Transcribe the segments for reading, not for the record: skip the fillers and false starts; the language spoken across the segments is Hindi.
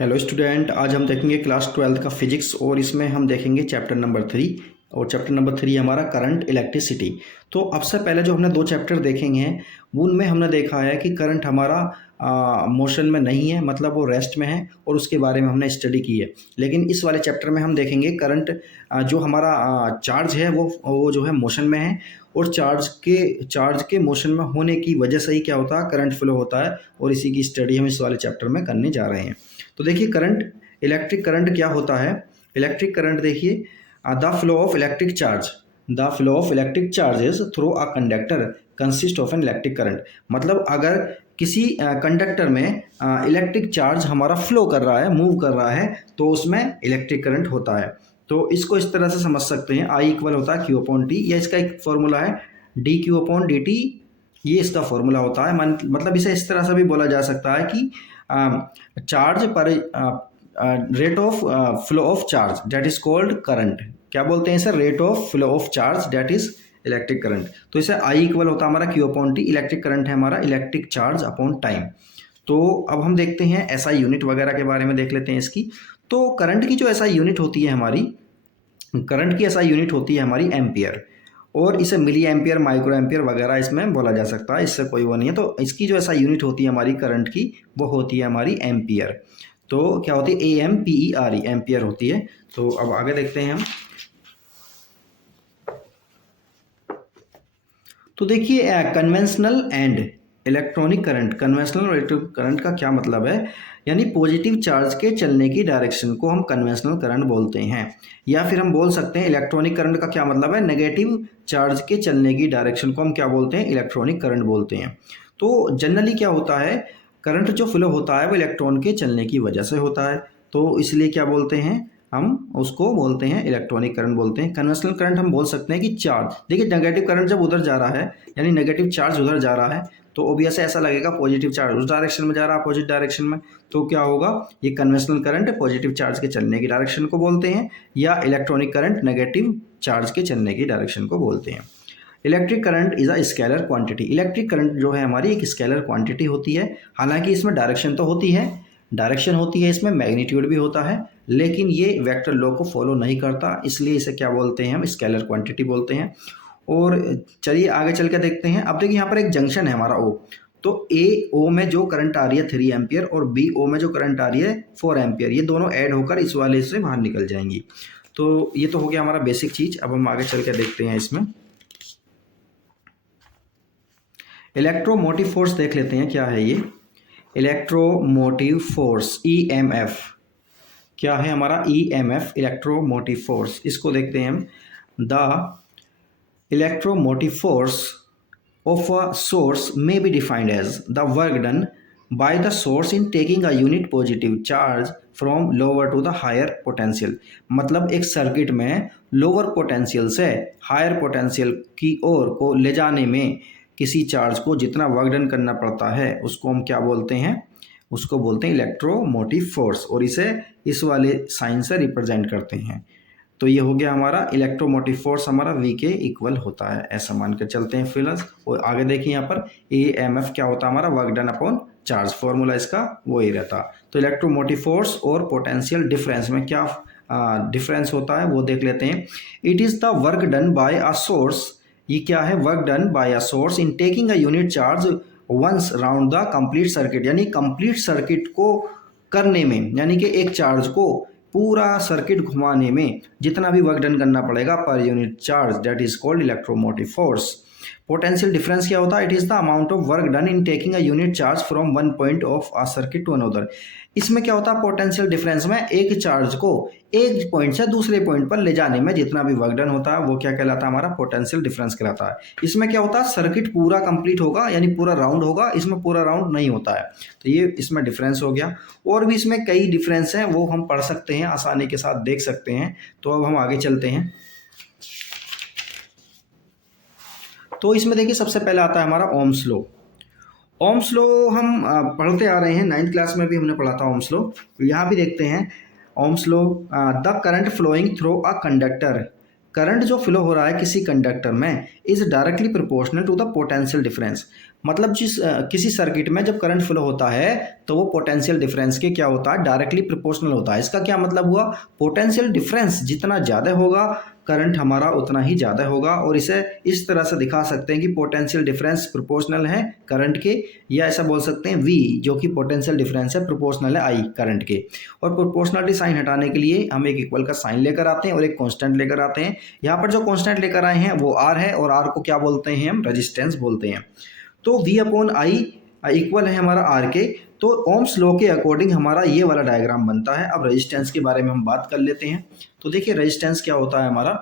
हेलो स्टूडेंट, आज हम देखेंगे क्लास 12 का फिजिक्स और इसमें हम देखेंगे चैप्टर नंबर 3। और चैप्टर नंबर 3 हमारा करंट इलेक्ट्रिसिटी। तो अब से पहले जो हमने दो चैप्टर देखेंगे हैं उनमें हमने देखा है कि करंट हमारा मोशन में नहीं है, मतलब वो रेस्ट में है, और उसके बारे में हमने स्टडी की है। लेकिन इस वाले चैप्टर में हम देखेंगे करंट जो हमारा चार्ज है वो जो है मोशन में है, और चार्ज के मोशन में होने की वजह से ही क्या होता है, करंट फ्लो होता है। और इसी की स्टडी हम इस वाले चैप्टर में करने जा रहे हैं। तो देखिए करंट, इलेक्ट्रिक करंट क्या होता है। इलेक्ट्रिक करंट देखिए, the flow of electric charge, the flow of electric charges through a conductor consist of an electric current. मतलब अगर किसी कंडक्टर में इलेक्ट्रिक चार्ज हमारा फ्लो कर रहा है, मूव कर रहा है, तो उसमें इलेक्ट्रिक करंट होता है। तो इसको इस तरह से समझ सकते हैं, आई इक्वल होता है क्यू अपॉन टी, या इसका एक फॉर्मूला है D Q upon D T, ये इसका फॉर्मूला होता है। मतलब इसे इस तरह से भी बोला जा सकता है कि चार्ज पर rate of flow of charge that is called current. क्या बोलते हैं sir? Rate of flow of charge that is electric current. तो इसे आई इक्वल होता है हमारा Q upon T, electric current है हमारा इलेक्ट्रिक चार्ज अपॉन टाइम। तो अब हम देखते हैं एसआई यूनिट वगैरह के बारे में देख लेते हैं इसकी। तो करंट की जो एसआई यूनिट होती है हमारी, करंट की एसआई यूनिट होती है हमारी एम्पियर, और इसे मिली एम्पियर, माइक्रो एम्पियर वगैरह इसमें बोला जा सकता है, इससे कोई वो नहीं है। तो इसकी जो ऐसा यूनिट होती है हमारी करंट की, वो होती है हमारी एम्पियर। तो क्या होती है? AMPERE, एम्पियर होती है। तो अब आगे देखते हैं हम। तो देखिए conventional and electronic current, conventional और इलेक्ट्रिक करंट का क्या मतलब है, यानी पॉजिटिव चार्ज के चलने की डायरेक्शन को हम कन्वेंशनल करंट बोलते हैं। या फिर हम बोल सकते हैं इलेक्ट्रॉनिक करंट का क्या मतलब है, नेगेटिव चार्ज के चलने की डायरेक्शन को हम क्या बोलते हैं, इलेक्ट्रॉनिक करंट बोलते हैं। तो जनरली क्या होता है, करंट जो फ्लो होता है वो इलेक्ट्रॉन के चलने की वजह से होता है, तो इसलिए क्या बोलते हैं, हम उसको बोलते हैं इलेक्ट्रॉनिक करंट बोलते हैं। कन्वेंशनल करंट हम बोल सकते हैं कि चार्ज, देखिए नेगेटिव करंट जब उधर जा रहा है, यानी नेगेटिव चार्ज उधर जा रहा है, तो ऑब्वियस ऐसा लगेगा पॉजिटिव चार्ज उस डायरेक्शन में जा रहा है, अपोजिट डायरेक्शन में। तो क्या होगा, ये कन्वेंशनल करंट पॉजिटिव चार्ज के चलने की डायरेक्शन को बोलते हैं, या इलेक्ट्रॉनिक करंट नेगेटिव चार्ज के चलने की डायरेक्शन को बोलते हैं। Electric current is a scalar quantity, electric current जो है हमारी एक स्केलर क्वांटिटी होती है। हालांकि इसमें डायरेक्शन तो होती है, डायरेक्शन होती है, इसमें मैग्नीट्यूड भी होता है, लेकिन ये वेक्टर लॉ को फॉलो नहीं करता, इसलिए इसे क्या बोलते हैं, हम स्केलर क्वांटिटी बोलते हैं। और चलिए आगे चल के देखते हैं। अब देखिए यहाँ पर एक जंक्शन है हमारा ओ, तो ए ओ में जो करंट आ रही है 3 एम्पियर, और बी ओ में जो करंट आ रही है 4 एम्पियर, ये दोनों ऐड होकर इस वाले से बाहर निकल जाएंगी। तो ये तो हो गया हमारा बेसिक चीज। अब हम आगे चल के देखते हैं इसमें इलेक्ट्रोमोटिव फोर्स देख लेते हैं, क्या है ये इलेक्ट्रोमोटिव फोर्स, EMF। क्या है हमारा EMF, इलेक्ट्रोमोटिव फोर्स, इसको देखते हैं हम। The electromotive force of a source may be defined as the work done by the source in taking a unit positive charge from lower to the higher potential। मतलब एक सर्किट में लोअर पोटेंशियल से हायर पोटेंशियल की ओर को ले जाने में किसी चार्ज को जितना वर्क डन करना पड़ता है, उसको हम क्या बोलते हैं, उसको बोलते हैं इलेक्ट्रोमोटिव फोर्स, और इसे इस वाले साइन से रिप्रेजेंट करते हैं। तो ये हो गया हमारा इलेक्ट्रोमोटिव फोर्स, हमारा V के इक्वल होता है, ऐसा मानकर चलते हैं फिलहाल। और आगे देखिए यहाँ पर EMF क्या होता है हमारा, work done upon charge, formula इसका वही रहता। तो इलेक्ट्रोमोटिव फोर्स और पोटेंशियल डिफरेंस में क्या डिफरेंस होता है वो देख लेते हैं। It is the work done by a source, ये क्या है, work done by a source in taking a unit charge once round the complete circuit, यानी कंप्लीट सर्किट को करने में, यानी कि एक चार्ज को पूरा सर्किट घुमाने में जितना भी वर्क डन करना पड़ेगा पर unit charge, that is called electromotive force. Potential difference क्या होता है, it is the amount of work done in taking a unit charge from one point of a circuit to another. इसमें क्या होता है, पोटेंशियल डिफरेंस में एक चार्ज को एक पॉइंट से दूसरे पॉइंट पर ले जाने में जितना भी वर्क डन होता है वो क्या कहलाता है, हमारा पोटेंशियल डिफरेंस कहलाता है। इसमें क्या होता है, सर्किट पूरा कंप्लीट होगा, यानी पूरा राउंड होगा, इसमें पूरा राउंड नहीं होता है। तो ये इसमें डिफरेंस हो गया। और भी इसमें कई डिफरेंस हैं, वो हम पढ़ सकते हैं, आसानी के साथ देख सकते हैं। तो अब हम आगे चलते हैं। तो इसमें देखिए सबसे पहले आता है हमारा ओम्स लॉ। ओम्स लॉ हम पढ़ते आ रहे हैं, 9th क्लास में भी हमने पढ़ा था ओम्स लॉ। यहाँ भी देखते हैं Ohm's law, the current flowing through a conductor, current जो फ्लो हो रहा है किसी कंडक्टर में is directly proportional to the potential difference. मतलब किसी सर्किट में जब करंट फ्लो होता है तो वो पोटेंशियल डिफरेंस के क्या होता है, डायरेक्टली प्रोपोर्शनल होता है। इसका क्या मतलब हुआ, पोटेंशियल डिफरेंस जितना ज़्यादा होगा करंट हमारा उतना ही ज़्यादा होगा। और इसे इस तरह से दिखा सकते हैं कि पोटेंशियल डिफरेंस प्रोपोर्शनल है करंट के, या ऐसा बोल सकते हैं V जो कि पोटेंशियल डिफरेंस है प्रोपोर्शनल है I करंट के। और प्रोपोर्शनलिटी साइन हटाने के लिए हम एक इक्वल का साइन लेकर आते हैं और एक कांस्टेंट लेकर आते हैं। यहाँ पर जो कांस्टेंट लेकर आए हैं वो R है, और R को क्या बोलते हैं हम, रेजिस्टेंस बोलते हैं। तो V अपॉन I इक्वल है हमारा R के। तो ओम्स लॉ के अकॉर्डिंग हमारा ये वाला डायग्राम बनता है। अब रेजिस्टेंस के बारे में हम बात कर लेते हैं। तो देखिए रेजिस्टेंस क्या होता है हमारा,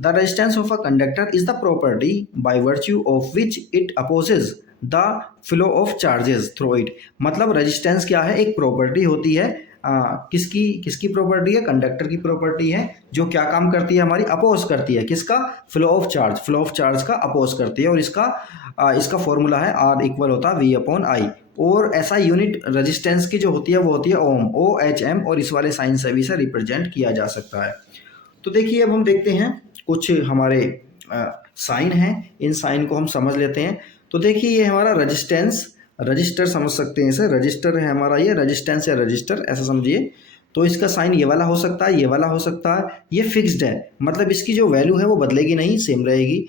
the resistance of a conductor is the property by virtue of which it opposes the flow of charges through it. मतलब रेजिस्टेंस क्या है, एक प्रॉपर्टी होती है। किसकी किसकी प्रॉपर्टी है, कंडक्टर की प्रॉपर्टी है, जो क्या काम करती है, हमारी अपोज करती है, किसका, flow of charge, flow of charge का अपोज करती है। और इसका फॉर्मूला है R इक्वल होता है V अपॉन I। और ऐसा यूनिट रेजिस्टेंस की जो होती है वो होती है ओम, OHM, और इस वाले साइन से भी इसे रिप्रेजेंट किया जा सकता है। तो देखिए अब हम देखते हैं कुछ हमारे साइन हैं, इन साइन को हम समझ लेते हैं। तो देखिए ये हमारा रेजिस्टेंस, रजिस्टर समझ सकते हैं इसे, रजिस्टर है हमारा, ये रेजिस्टेंस या रजिस्टर ऐसा समझिए। तो इसका साइन ये वाला हो सकता है, ये वाला हो सकता है, ये फिक्स्ड है, मतलब इसकी जो वैल्यू है वो बदलेगी नहीं, सेम रहेगी।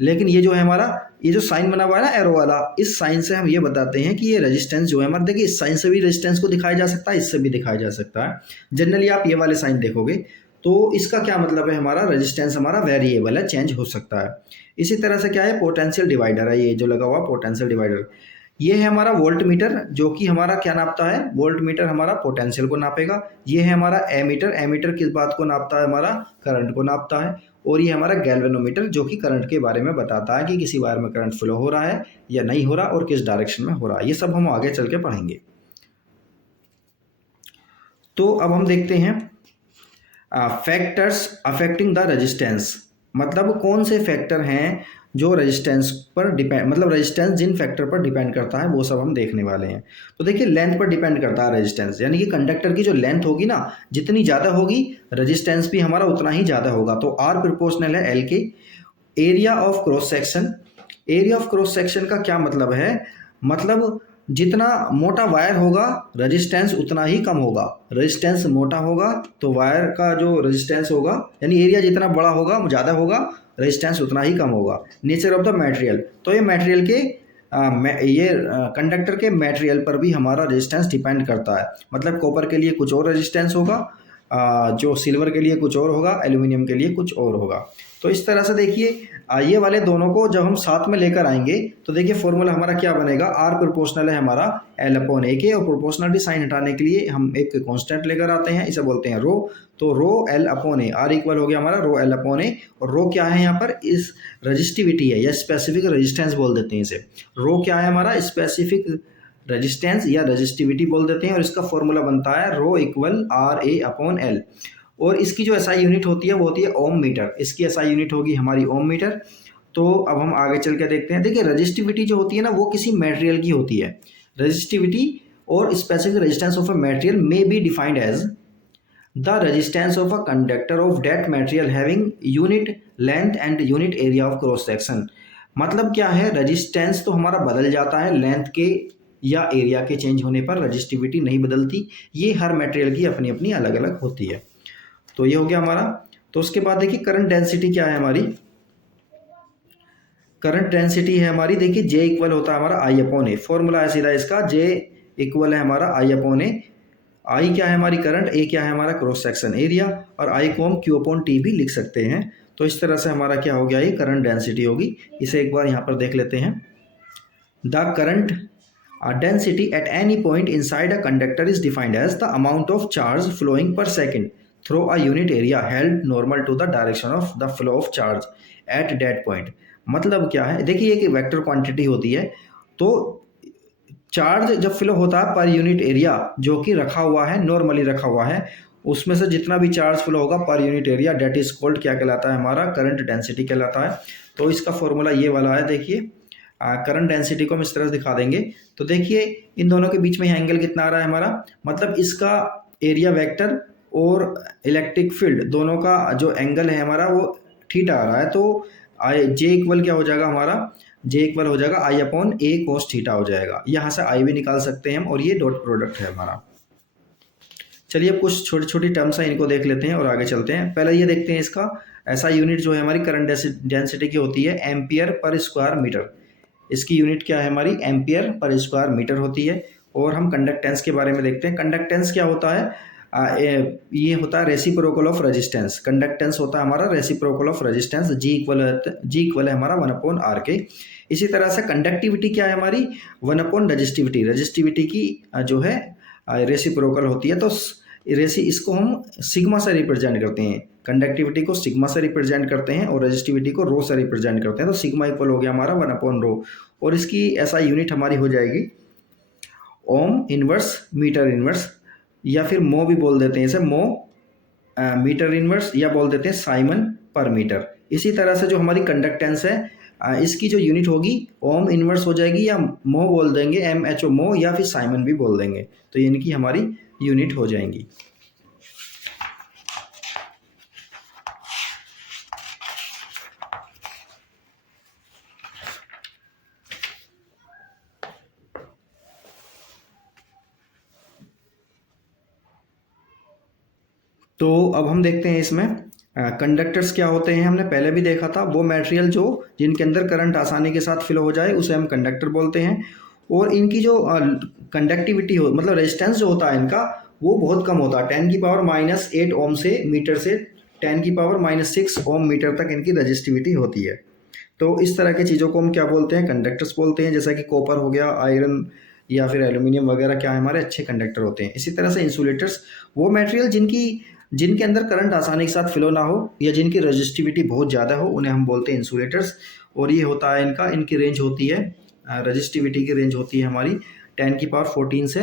लेकिन ये जो है हमारा, ये जो साइन बना हुआ है ना एरो वाला, इस साइन से हम ये बताते हैं कि ये रेजिस्टेंस जो है हमारा, देखिए इस साइन से भी रेजिस्टेंस को दिखाया जा सकता है, इससे भी दिखाया जा सकता है। जनरली आप ये वाले साइन देखोगे तो इसका क्या मतलब है, हमारा रेजिस्टेंस हमारा वेरिएबल है, चेंज हो सकता है। इसी तरह से क्या है, पोटेंशियल डिवाइडर है, ये जो लगा हुआ पोटेंशियल डिवाइडर, ये है हमारा वोल्ट मीटर, जो कि हमारा क्या नापता है, वोल्ट मीटर हमारा पोटेंशियल को नापेगा। ये है हमारा एमीटर, एमीटर किस बात को नापता है, हमारा करंट को नापता है। और ये हमारा गैल्वेनोमीटर, जो कि करंट के बारे में बताता है कि किसी वायर में करंट फ्लो हो रहा है या नहीं हो रहा और किस डायरेक्शन में हो रहा है। ये सब हम आगे चल के पढ़ेंगे। तो अब हम देखते हैं फैक्टर्स अफेक्टिंग द रेजिस्टेंस, मतलब कौन से फैक्टर हैं जो रेजिस्टेंस पर डिपेंड, मतलब रेजिस्टेंस जिन फैक्टर पर डिपेंड करता है वो सब हम देखने वाले हैं। तो देखिए लेंथ पर डिपेंड करता है रेजिस्टेंस, यानी कि कंडक्टर की जो लेंथ होगी ना, जितनी ज़्यादा होगी रेजिस्टेंस भी हमारा उतना ही ज़्यादा होगा। तो R प्रोपोर्शनल है L के। Area of cross section, area of cross section का क्या मतलब है, मतलब जितना मोटा वायर होगा रेजिस्टेंस उतना ही कम होगा। रेजिस्टेंस मोटा होगा तो वायर का जो रेजिस्टेंस होगा, यानी एरिया जितना बड़ा होगा ज़्यादा होगा, रेजिस्टेंस उतना ही कम होगा। नेचर ऑफ द मटेरियल, तो ये मटेरियल के कंडक्टर के मटेरियल पर भी हमारा रेजिस्टेंस डिपेंड करता है। मतलब कॉपर के लिए कुछ और रेजिस्टेंस होगा, जो सिल्वर के लिए कुछ और होगा, एल्यूमिनियम के लिए कुछ और होगा। तो इस तरह से देखिए ये वाले दोनों को जब हम साथ में लेकर आएंगे तो देखिए फॉर्मूला हमारा क्या बनेगा, R प्रोपोर्शनल है हमारा L अपॉन A के, और प्रोपोर्शनलिटी साइन हटाने के लिए हम एक कांस्टेंट लेकर आते हैं, इसे बोलते हैं रो। तो रो L upon A, R equal हो गया हमारा रो L अपॉन A। और रो क्या है यहाँ पर, इस रजिस्टिविटी है या स्पेसिफिक रेजिस्टेंस बोल देते हैं इसे। रो क्या है हमारा, स्पेसिफिक रेजिस्टेंस या रजिस्टिविटी बोल देते हैं। और इसका फॉर्मूला बनता है rho equal RA upon L। और इसकी जो एसआई यूनिट होती है वो होती है ओम मीटर, इसकी एसआई यूनिट होगी हमारी ओम मीटर। तो अब हम आगे चल के देखते हैं। देखिए रजिस्टिविटी जो होती है ना वो किसी मटेरियल की होती है। रजिस्टिविटी और specific resistance of a material may be defined as the resistance of a conductor of that material having unit length and unit area of cross section. मतलब क्या है, रेजिस्टेंस तो हमारा बदल जाता है लेंथ के या एरिया के चेंज होने पर, रजिस्टिविटी नहीं बदलती। ये हर मटेरियल की अपनी अपनी अलग अलग होती है। तो ये हो गया हमारा। तो उसके बाद देखिए करंट डेंसिटी क्या है हमारी, करंट डेंसिटी है हमारी, देखिए J इक्वल होता है हमारा I अपॉन ए। फॉर्मूला है सीधा इसका, J इक्वल है हमारा I अपॉन ए। I क्या है हमारी करंट, A क्या है हमारा क्रॉस सेक्शन एरिया, और I को हम Q अपॉन T भी लिख सकते हैं। तो इस तरह से हमारा क्या हो गया, ये करंट डेंसिटी होगी। इसे एक बार यहाँ पर देख लेते हैं। The current density at any point inside a conductor is defined as the amount of charge flowing per second through a unit area held normal to the direction of the flow of charge at that point। मतलब क्या है, देखिए एक वेक्टर क्वांटिटी होती है। तो चार्ज जब फ्लो होता है पर यूनिट एरिया जो कि रखा हुआ है, नॉर्मली रखा हुआ है, उसमें से जितना भी चार्ज फ्लो होगा per unit area, that is called क्या कहलाता है हमारा, करंट डेंसिटी कहलाता है। तो इसका फॉर्मूला ये वाला है। देखिए करंट डेंसिटी को हम इस तरह से दिखा देंगे। तो देखिए इन दोनों के बीच में एंगल कितना आ रहा है हमारा, मतलब इसका एरिया वेक्टर और इलेक्ट्रिक फील्ड दोनों का जो एंगल है हमारा वो थीटा आ रहा है। तो J इक्वल क्या हो जाएगा हमारा, जे इक्वल हो जाएगा आई अपॉन ए कोस थीटा हो जाएगा। यहाँ से आई भी निकाल सकते हैं हम, और ये डॉट प्रोडक्ट है हमारा। चलिए अब कुछ छोटी छोटी टर्म्स हैं, इनको देख लेते हैं और आगे चलते हैं। पहले ये देखते हैं इसका ऐसा यूनिट जो है हमारी करंट डेंसिटी की होती है एम्पियर पर स्क्वायर मीटर। इसकी यूनिट क्या है हमारी, एम्पियर पर स्क्वायर मीटर होती है। और हम कंडक्टेंस के बारे में देखते हैं। कंडक्टेंस क्या होता है, ये होता है रेसिप्रोकल ऑफ रेजिस्टेंस। कंडक्टेंस होता है हमारा reciprocal of resistance, G equal है हमारा 1/r के। इसी तरह से कंडक्टिविटी क्या है हमारी, 1/, रजिस्टिविटी की जो है रेसिप्रोकल होती है। तो इसको हम सिग्मा से रिप्रेजेंट करते हैं, कंडक्टिविटी को सिग्मा से रिप्रेजेंट करते हैं और रेजिस्टिविटी को रो से रिप्रेजेंट करते हैं। तो सिग्मा इक्वल हो गया हमारा 1/रो, और इसकी ऐसा यूनिट हमारी हो जाएगी ओम इनवर्स मीटर इनवर्स, या फिर मो भी बोल देते हैं इसे, मो मीटर इनवर्स, या बोल देते हैं साइमन पर मीटर। इसी तरह से जो हमारी कंडक्टेंस है इसकी जो यूनिट होगी ओम इनवर्स हो जाएगी, या मो बोल देंगे, MHO मो, या फिर साइमन भी बोल देंगे। तो इनकी हमारी यूनिट हो जाएंगी। तो अब हम देखते हैं इसमें कंडक्टर्स क्या होते हैं। हमने पहले भी देखा था, वो मटेरियल जो जिनके अंदर करंट आसानी के साथ फ्लो हो जाए उसे हम कंडक्टर बोलते हैं। और इनकी जो कंडक्टिविटी हो, मतलब रेजिस्टेंस जो होता है इनका, वो बहुत कम होता है। 10⁻⁸ ओम से मीटर से 10⁻�6 ओम मीटर तक इनकी रजिस्टिविटी होती है। तो इस तरह की चीज़ों को हम क्या बोलते हैं, कंडक्टर्स बोलते हैं। जैसा कि कॉपर हो गया, आयरन या फिर एल्यूमिनियम वगैरह क्या है हमारे अच्छे कंडक्टर होते हैं। इसी तरह से इंसुलेटर्स, वो मटेरियल जिनके अंदर करंट आसानी के साथ फ्लो ना हो या जिनकी रजिस्टिविटी बहुत ज़्यादा हो, उन्हें हम बोलते हैं इंसुलेटर्स। और ये होता है इनकी रेंज होती है, रजिस्टिविटी की रेंज होती है हमारी 10⁻14 से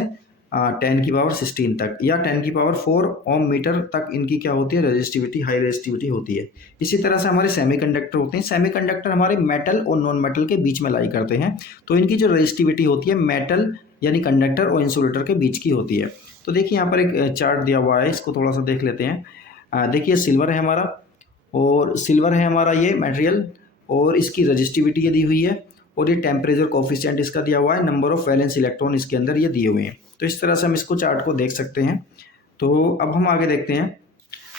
10⁻16 तक, या 10⁻4 ओम मीटर तक इनकी क्या होती है, रजिस्टिविटी, हाई रजिस्टिविटी होती है। इसी तरह से हमारे सेमीकंडक्टर होते हैं। सेमीकंडक्टर हमारे मेटल और नॉन मेटल के बीच में लाई करते हैं। तो इनकी जो रजिस्टिविटी होती है मेटल यानी कंडक्टर और इंसुलेटर के बीच की होती है। तो देखिए यहाँ पर एक चार्ट दिया हुआ है, इसको थोड़ा सा देख लेते हैं। देखिए सिल्वर है हमारा, और सिल्वर है हमारा ये मटेरियल, और इसकी रजिस्टिविटी ये दी हुई है, और ये टेम्परेचर कोफिशिएंट इसका दिया हुआ है, नंबर ऑफ वैलेंस इलेक्ट्रॉन इसके अंदर ये दिए हुए हैं। तो इस तरह से हम इसको चार्ट को देख सकते हैं। तो अब हम आगे देखते हैं।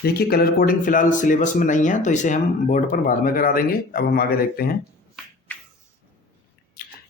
देखिए कलर कोडिंग फिलहाल सिलेबस में नहीं है, तो इसे हम बोर्ड पर बाद में करा देंगे। अब हम आगे देखते हैं।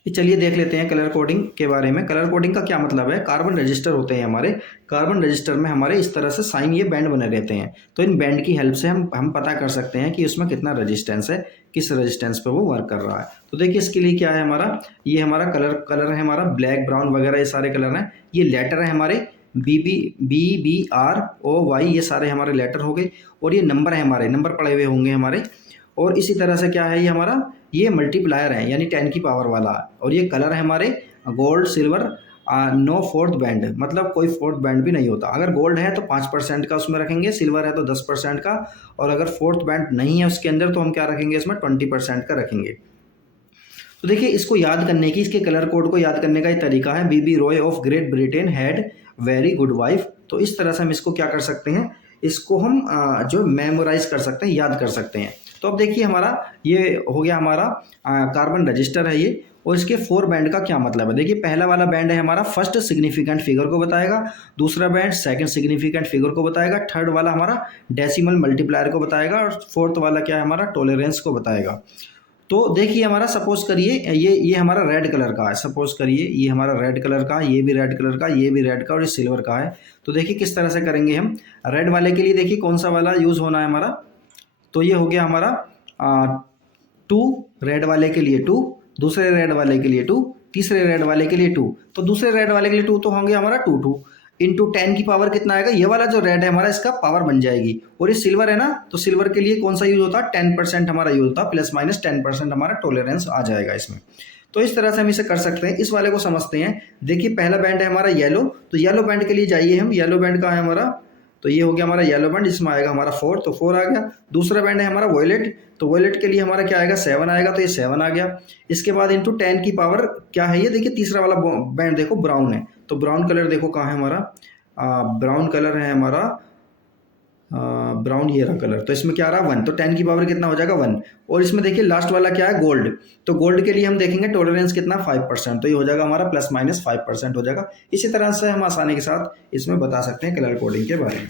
चलिए देख लेते हैं कलर कोडिंग के बारे में। कलर कोडिंग का क्या मतलब है, कार्बन रजिस्टर होते हैं हमारे, कार्बन रजिस्टर में हमारे इस तरह से साइन, ये बैंड बने रहते हैं। तो इन बैंड की हेल्प से हम पता कर सकते हैं कि उसमें कितना रजिस्टेंस है, किस रजिस्टेंस पे वो वर्क कर रहा है। तो देखिए इसके लिए क्या है हमारा, ये हमारा कलर है हमारा, ब्लैक ब्राउन वगैरह ये सारे कलर हैं। ये लेटर है हमारे BBROY, ये सारे हमारे लेटर हो गए। और ये नंबर है हमारे, नंबर पड़े हुए होंगे हमारे। और इसी तरह से क्या है ये हमारा, ये मल्टीप्लायर है यानी 10 की पावर वाला। और ये कलर है हमारे gold, silver, no fourth band, मतलब कोई फोर्थ बैंड भी नहीं होता। अगर गोल्ड है तो 5% का उसमें रखेंगे, सिल्वर है तो 10% का, और अगर फोर्थ बैंड नहीं है उसके अंदर तो हम क्या रखेंगे, इसमें 20% का रखेंगे। तो देखिए इसको याद करने की, इसके कलर कोड को याद करने का एक तरीका है, BB Roy of great Britain had very good wife. तो इस तरह से हम इसको क्या कर सकते हैं, इसको हम जो मेमोराइज कर सकते हैं, याद कर सकते हैं। तो अब देखिए हमारा ये हो गया हमारा कार्बन रजिस्टर है ये, और इसके 4 बैंड का क्या मतलब है। देखिए पहला वाला बैंड है हमारा फर्स्ट सिग्निफिकेंट फिगर को बताएगा, दूसरा बैंड सेकंड सिग्निफिकेंट फिगर को बताएगा, थर्ड वाला हमारा डेसिमल मल्टीप्लायर को बताएगा, और फोर्थ वाला क्या है हमारा टॉलरेंस को बताएगा। तो देखिए हमारा सपोज करिए ये हमारा रेड कलर का है, सपोज करिए ये हमारा रेड कलर का, ये भी रेड कलर का, ये भी रेड का, और ये सिल्वर का है। तो देखिए किस तरह से करेंगे हम। रेड वाले के लिए देखिए कौन सा वाला यूज़ होना है हमारा, तो ये हो गया हमारा 2, रेड वाले के लिए 2, दूसरे रेड वाले के लिए 2, तीसरे रेड वाले के लिए 2। तो दूसरे रेड वाले के लिए 2 तो होंगे हमारा 2 इंटू 10 की पावर कितना आएगा, ये वाला जो रेड है हमारा इसका पावर बन जाएगी। और ये सिल्वर है ना, तो सिल्वर के लिए कौन सा यूज होता है, 10% हमारा यूज होता है, ±10% हमारा टॉलरेंस आ जाएगा इसमें। तो इस तरह से हम इसे कर सकते हैं। इस वाले को समझते हैं। देखिए पहला बैंड है हमारा येलो, तो येलो बैंड के लिए जाइए हम। येलो बैंड का है हमारा, तो ये हो गया हमारा येलो बैंड, जिसमें आएगा हमारा 4, तो 4 आ गया। दूसरा बैंड है हमारा वॉयलेट, तो वॉयलेट के लिए हमारा क्या आएगा, 7 आएगा, तो ये 7 आ गया। इसके बाद इंटू 10 की पावर क्या है ये, देखिए तीसरा वाला बैंड देखो ब्राउन है, तो ब्राउन कलर देखो कहाँ है हमारा, ब्राउन कलर है हमारा ब्राउन ये रहा कलर, तो इसमें क्या आ रहा है 1, तो 10 की पावर कितना हो जाएगा 1। और इसमें देखिए लास्ट वाला क्या है गोल्ड, तो गोल्ड के लिए हम देखेंगे टॉलरेंस कितना 5%, तो ये हो जाएगा हमारा ±5% हो जाएगा। इसी तरह से हम आसानी के साथ इसमें बता सकते हैं कलर कोडिंग के बारे में।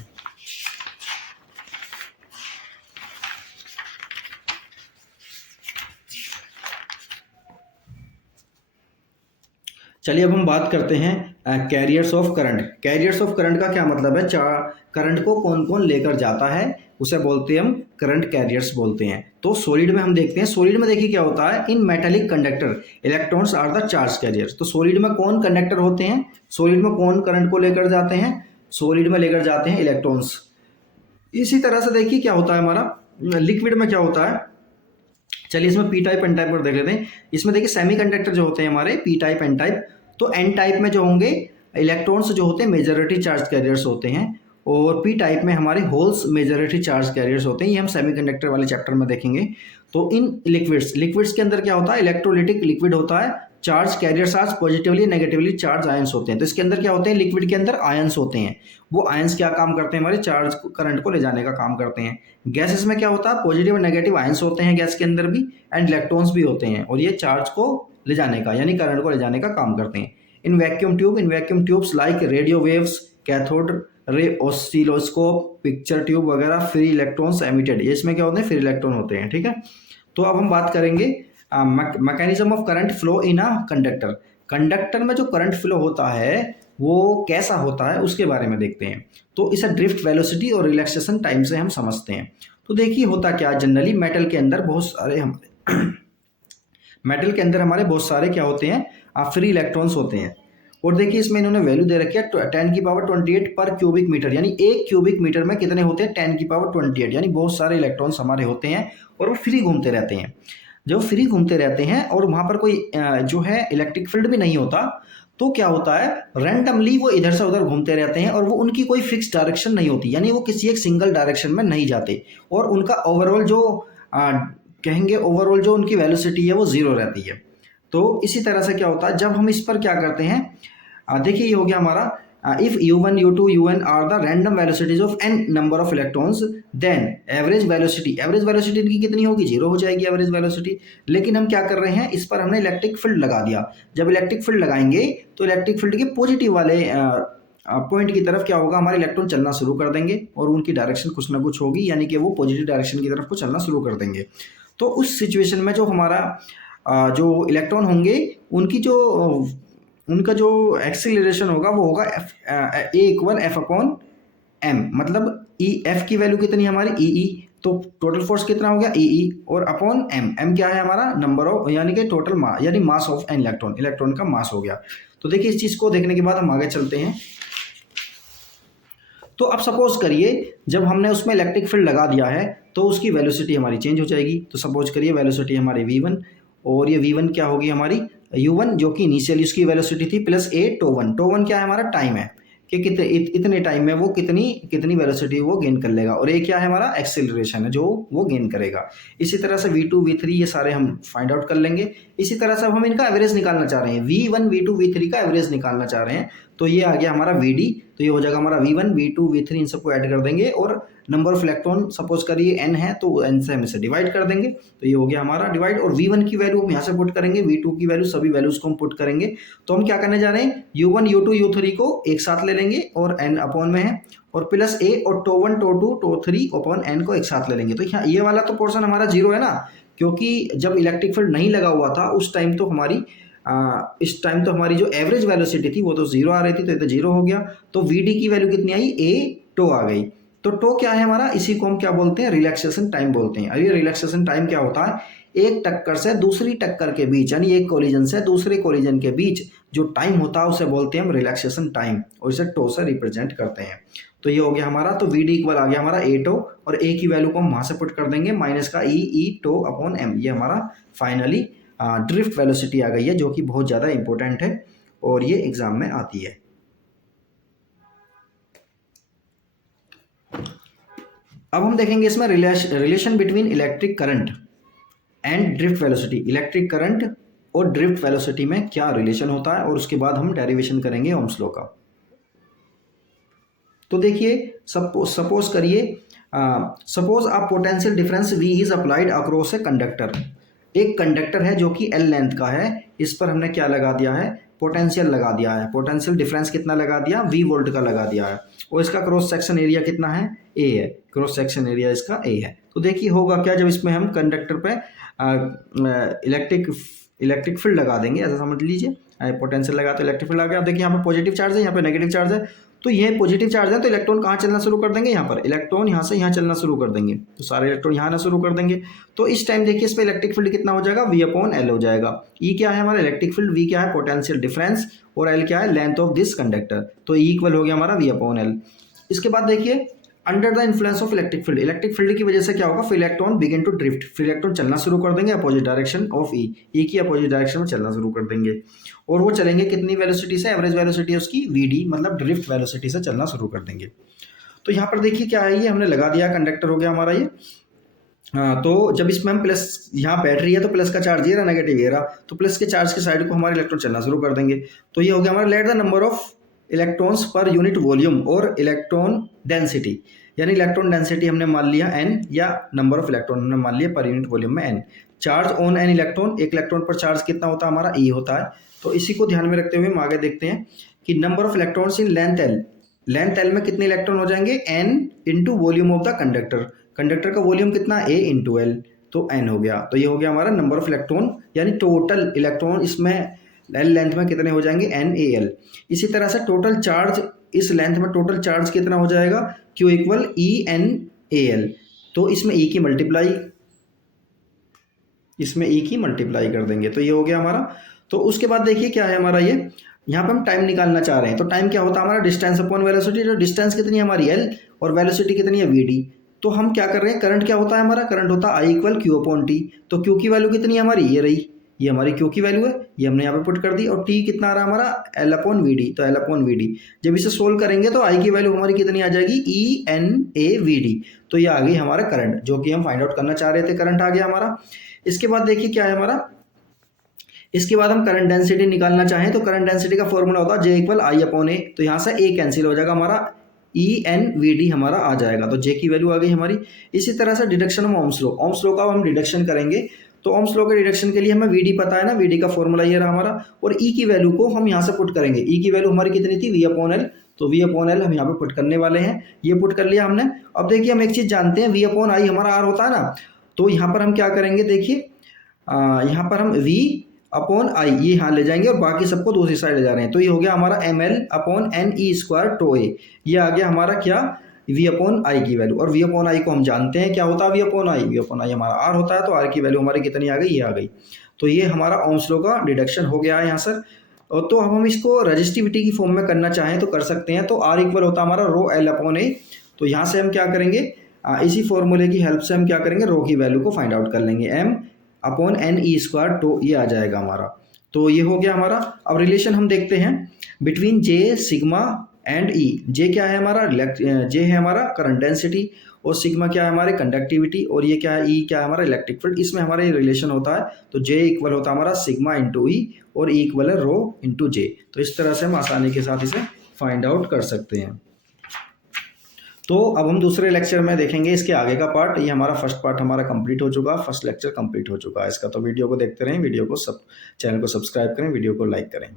चलिए अब हम बात करते हैं carriers of current. Carriers of current का क्या मतलब है, करंट को कौन कौन लेकर जाता है उसे बोलते हैं हम करंट कैरियर्स बोलते हैं। तो सॉलिड में हम देखते हैं, सॉलिड में देखिए क्या होता है, in metallic conductor electrons are the charge carriers. तो सॉलिड में कौन कंडक्टर होते हैं, सॉलिड में कौन करंट को लेकर जाते हैं, सॉलिड में लेकर जाते हैं इलेक्ट्रॉन्स। इसी तरह से देखिए क्या होता है हमारा लिक्विड में क्या होता है। चलिए इसमें पी टाइप एन टाइप पर देख लेते हैं। इसमें देखिए सेमीकंडक्टर जो होते हैं हमारे पी टाइप एन टाइप, तो एन टाइप में जो होंगे इलेक्ट्रॉन्स जो होते हैं मेजॉरिटी चार्ज कैरियर्स होते हैं, और पी टाइप में हमारे होल्स मेजॉरिटी चार्ज कैरियर्स होते हैं। ये हम सेमीकंडक्टर वाले चैप्टर में देखेंगे। तो इन लिक्विड्स के अंदर क्या होता है, इलेक्ट्रोलिटिक लिक्विड होता है, चार्ज कैरियर्स आज पॉजिटिवली नेगेटिवली चार्ज आयंस होते हैं। तो इसके अंदर क्या होते हैं, लिक्विड के अंदर आयंस होते हैं। वो आयंस क्या काम करते हैं, हमारे चार्ज करंट को ले जाने का काम करते हैं। गैसेस में क्या होता है, पॉजिटिव और नेगेटिव आयंस होते हैं गैस के अंदर भी, एंड इलेक्ट्रॉन्स भी होते हैं, और ये चार्ज को ले जाने का यानी करंट को ले जाने का काम करते हैं। In vacuum tubes like radio waves, cathode ray oscilloscope, picture tube वगैरह, फ्री इलेक्ट्रॉन्स एमिटेड, ये इसमें क्या होते हैं, फ्री इलेक्ट्रॉन होते हैं। ठीक है, तो अब हम बात करेंगे mechanism of current flow in a conductor. Conductor में जो करंट फ्लो होता है वो कैसा होता है उसके बारे में देखते हैं। तो इसे ड्रिफ्ट वेलोसिटी और रिलैक्सेशन टाइम से हम समझते हैं। तो देखिए होता क्या, जनरली मेटल के अंदर बहुत सारे मेटल के अंदर हमारे बहुत सारे क्या होते हैं, फ्री इलेक्ट्रॉन्स होते हैं। और देखिए इसमें इन्होंने वैल्यू दे रखी है 10 की पावर 28 पर क्यूबिक मीटर, यानी 1 क्यूबिक मीटर में कितने होते हैं 10 की पावर 28, यानी बहुत सारे इलेक्ट्रॉन्स हमारे होते हैं, और वो फ्री घूमते रहते हैं। जो फ्री घूमते रहते हैं और वहाँ पर कोई जो है इलेक्ट्रिक फील्ड भी नहीं होता, तो क्या होता है, रैंडमली वो इधर से उधर घूमते रहते हैं, और वो उनकी कोई फिक्स डायरेक्शन नहीं होती, यानी वो किसी एक सिंगल डायरेक्शन में नहीं जाते, और उनका ओवरऑल जो कहेंगे ओवरऑल जो उनकी वेलोसिटी है वो जीरो रहती है। तो इसी तरह से क्या होता है, जब हम इस पर क्या करते हैं, देखिए ये हो गया हमारा if u1 u2 un are the random velocities of n number of electrons, then average velocity इनकी कितनी होगी, जीरो हो जाएगी एवरेज वेलोसिटी। लेकिन हम क्या कर रहे हैं, इस पर हमने इलेक्ट्रिक फील्ड लगा दिया। जब इलेक्ट्रिक फील्ड लगाएंगे तो इलेक्ट्रिक फील्ड के पॉजिटिव वाले पॉइंट की तरफ क्या होगा, हमारे इलेक्ट्रॉन चलना शुरू कर देंगे, और उनकी डायरेक्शन कुछ ना कुछ होगी, यानी कि वो पॉजिटिव डायरेक्शन की तरफ को चलना शुरू कर देंगे। तो उस सिचुएशन में जो हमारा जो इलेक्ट्रॉन होंगे उनका जो एक्सीलरेशन होगा वो होगा F=F/m, मतलब F की वैल्यू कितनी है हमारी E, तो टोटल फोर्स कितना हो गया E, और अपॉन m क्या है हमारा नंबर ऑफ, यानी कि टोटल मास, यानी मास ऑफ एन इलेक्ट्रॉन का मास हो गया। तो देखिए इस चीज़ को देखने के बाद हम आगे चलते हैं। तो अब सपोज करिए जब हमने उसमें इलेक्ट्रिक फील्ड लगा दिया है तो उसकी वेलोसिटी हमारी चेंज हो जाएगी। तो सपोज करिए वेलोसिटी हमारी v1, और ये v1 क्या होगी हमारी u1, जो कि इनिशियली उसकी वेलोसिटी थी, प्लस a टो1 क्या है हमारा टाइम है कि कितने इतने टाइम में वो कितनी वेलोसिटी वो गेन कर लेगा, और a क्या है हमारा एक्सेलरेशन है जो वो गेन करेगा। इसी तरह से v2 v3 ये सारे हम फाइंड आउट कर लेंगे। इसी तरह से हम इनका एवरेज निकालना चाह रहे हैं, v1 v2 v3 का एवरेज निकालना चाह रहे हैं। तो ये आ गया हमारा vd, तो ये हो जाएगा हमारा v1 v2 v3, इन सबको ऐड कर देंगे, और नंबर ऑफ इलेक्ट्रॉन सपोज करिए n है तो n से हम इसे डिवाइड कर देंगे, तो ये हो गया हमारा डिवाइड। और v1 की वैल्यू हम यहाँ से पुट करेंगे, v2 की वैल्यू, सभी वैल्यूज को हम पुट करेंगे। तो हम क्या करने जा रहे हैं, u1 u2 u3 को एक साथ ले लेंगे और n अपॉन में है, और प्लस a और टो1 टो2 टो3 अपॉन n को एक साथ ले लेंगे। तो यहाँ ये वाला तो पोर्शन हमारा जीरो है ना, क्योंकि जब इलेक्ट्रिक फील्ड नहीं लगा हुआ था उस टाइम तो हमारी इस टाइम तो हमारी जो एवरेज वेलोसिटी थी वो तो जीरो आ रही थी, तो ये तो जीरो हो गया। तो vd की वैल्यू कितनी आई, a टो आ गई। तो टो क्या है हमारा, इसी को हम क्या बोलते हैं, रिलैक्सेशन टाइम बोलते हैं। अभी रिलैक्सेशन टाइम क्या होता है, एक टक्कर से दूसरी टक्कर के बीच, यानी एक कोलिजन से दूसरे कोलिजन के बीच जो टाइम होता है उसे बोलते हैं हम रिलैक्सेशन टाइम, और इसे टो से रिप्रेजेंट करते हैं। तो ये हो गया हमारा, तो vd इक्वल आ गया हमारा a टो, और a की वैल्यू को हम वहां से पुट कर देंगे, माइनस का e टो अपॉन m, ये हमारा फाइनली ड्रिफ्ट वेलोसिटी आ गई है, जो कि बहुत ज़्यादा इंपॉर्टेंट है और ये एग्जाम में आती है। अब हम देखेंगे इसमें relation between electric current and drift velocity. Electric current और ड्रिफ्ट वेलोसिटी में क्या रिलेशन होता है, और उसके बाद हम डेरिवेशन करेंगे ओम्स लॉ का। तो देखिए सपोज करिए, suppose a potential difference V is applied across a conductor. एक कंडक्टर है जो कि L लेंथ का है, इस पर हमने क्या लगा दिया है, पोटेंशियल लगा दिया है। पोटेंशियल डिफरेंस कितना लगा दिया, V वोल्ट का लगा दिया है, और इसका क्रॉस सेक्शन एरिया कितना है, A है। क्रॉस सेक्शन एरिया इसका A है। तो देखिए होगा क्या, जब इसमें हम कंडक्टर पे इलेक्ट्रिक फील्ड लगा देंगे, ऐसा समझ लीजिए, पोटेंशियल लगा तो इलेक्ट्रिक फील्ड आ गया। अब देखिए यहाँ पे पॉजिटिव चार्ज है, यहाँ पे नेगेटिव चार्ज है, तो ये पॉजिटिव चार्ज है तो इलेक्ट्रॉन कहाँ चलना शुरू कर देंगे, यहाँ पर इलेक्ट्रॉन यहाँ से यहाँ चलना शुरू कर देंगे, तो सारे इलेक्ट्रॉन यहाँ आना शुरू कर देंगे। तो इस टाइम देखिए इस पर इलेक्ट्रिक फील्ड कितना हो जाएगा, V/L हो जाएगा। E क्या है हमारा इलेक्ट्रिक फील्ड, V क्या है पोटेंशियल डिफरेंस, और L क्या है लेंथ ऑफ दिस कंडक्टर, तो E इक्वल हो गया हमारा V/L। इसके बाद देखिए under the influence of electric field, electric field की वजह से क्या होगा, फिर इलेक्ट्रॉन बिगिन टू ड्रिफ्ट, फिर इलेक्ट्रॉन चलना शुरू कर देंगे अपोजिट डायरेक्शन ऑफ E की अपोजिट डायरेक्शन में चलना शुरू कर देंगे, और वो चलेंगे कितनी वेलोसिटी से, एवरेज वेलोसिटी है उसकी VD, मतलब ड्रिफ्ट वेलोसिटी से चलना शुरू कर देंगे। तो यहाँ पर देखिए क्या है, ये हमने लगा दिया, कंडक्टर हो गया हमारा ये। तो जब इसमें हम प्लस, यहाँ बैटरी है तो प्लस का चार्ज ये रहा, नेगेटिव ये रहा, तो प्लस के चार्ज के साइड को हमारे इलेक्ट्रॉन चलना शुरू कर देंगे। तो ये हो गया हमारा let the number of electrons per unit volume और इलेक्ट्रॉन डेंसिटी, यानी इलेक्ट्रॉन डेंसिटी हमने मान लिया n, या नंबर ऑफ इलेक्ट्रॉन हमने मान लिया पर यूनिट वॉल्यूम में n। Charge on an electron, एक इलेक्ट्रॉन पर चार्ज कितना होता है हमारा, E होता है। तो इसी को ध्यान में रखते हुए हम आगे देखते हैं कि number of electrons in length L, length L में कितने इलेक्ट्रॉन हो जाएंगे, n into volume of the conductor, conductor का वॉल्यूम कितना A इंटू L, तो n हो गया। तो ये हो गया हमारा नंबर ऑफ इलेक्ट्रॉन, यानी टोटल इलेक्ट्रॉन इसमें L लेंथ में कितने हो जाएंगे, NaL। इसी तरह से टोटल चार्ज इस लेंथ में, टोटल चार्ज कितना हो जाएगा, Q इक्वल ENAL। तो इसमें E की मल्टीप्लाई, इसमें E की मल्टीप्लाई कर देंगे, तो ये हो गया हमारा। तो उसके बाद देखिए क्या है हमारा ये, यहाँ पे हम टाइम निकालना चाह रहे हैं, तो टाइम क्या होता है हमारा, डिस्टेंस अपॉन वेलोसिटी। जो डिस्टेंस कितनी है हमारी L, और वेलोसिटी कितनी है VD। तो हम क्या कर रहे हैं, करंट क्या होता है हमारा, करंट होता है I इक्वल Q/T। तो Q की वैल्यू कितनी है हमारी, ये रही, ये हमारी Q की वैल्यू है, ये हमने यहाँ पे पुट कर दी, और T कितना आ रहा है हमारा, L/VD। तो L/VD जब इसे सोल्व करेंगे तो I की वैल्यू हमारी कितनी आ जाएगी, ENAVD। तो ये आ गई हमारा करंट, जो कि हम फाइंड आउट करना चाह रहे थे, करंट आ गया हमारा। इसके बाद देखिए क्या है हमारा, इसके बाद हम करंट डेंसिटी निकालना चाहें तो करंट डेंसिटी का फॉर्मूला होता है J इक्वल I/A। तो यहाँ से A कैंसिल हो जाएगा, हमारा ENVD हमारा आ जाएगा, तो J की वैल्यू आ गई हमारी। इसी तरह से deduction of Ohm's law, Ohm's law का हम डिडक्शन करेंगे, तो ओम्स लॉ के डिडक्शन के लिए हमें VD पता है ना, VD का फॉर्मूला ये रहा हमारा, और E की वैल्यू को हम यहाँ से पुट करेंगे। E की वैल्यू हमारी कितनी थी, V/L, तो V/L हम यहाँ पे पुट करने वाले हैं, ये पुट कर लिया हमने। अब देखिए हम एक चीज़ जानते हैं, V/I हमारा R होता है ना, तो यहाँ पर हम क्या करेंगे, देखिए यहाँ पर हम V/I ये यहाँ ले जाएंगे और बाकी सबको दूसरी साइड ले जा रहे हैं, तो ये हो गया हमारा ml/NE², ये आ गया हमारा क्या, V/I की वैल्यू। और V/I को हम जानते हैं क्या होता है, V/I हमारा R होता है, तो R की वैल्यू हमारी कितनी आ गई, ये आ गई। तो ये हमारा ओम्स लॉ का डिडक्शन हो गया है यहाँ सर। तो अब हम इसको रजिस्टिविटी की फॉर्म में करना चाहें तो कर सकते हैं, तो R इक्वल होता है हमारा ρL/A। तो यहाँ से हम क्या करेंगे, इसी फॉर्मूले की हेल्प से हम क्या करेंगे, रो की वैल्यू को फाइंड आउट कर लेंगे, M/NE², तो ये आ जाएगा हमारा। तो ये हो गया हमारा। अब रिलेशन हम देखते हैं between J, sigma and E। J क्या है हमारा, J है हमारा करंट डेंसिटी, और सिग्मा क्या है हमारे कंडक्टिविटी, और ये क्या है, E क्या है हमारा इलेक्ट्रिक फील्ड। इसमें हमारा ये रिलेशन होता है, तो J इक्वल होता है हमारा सिग्मा इंटू E, और E इक्वल है रो इंटू J। तो इस तरह से हम आसानी के साथ इसे फाइंड आउट कर सकते हैं। तो अब हम दूसरे लेक्चर में देखेंगे इसके आगे का पार्ट। ये हमारा फर्स्ट पार्ट हमारा कंप्लीट हो चुका, फर्स्ट लेक्चर कंप्लीट हो चुका है इसका। तो वीडियो को देखते रहें, वीडियो को चैनल को सब्सक्राइब करें, वीडियो को लाइक करें।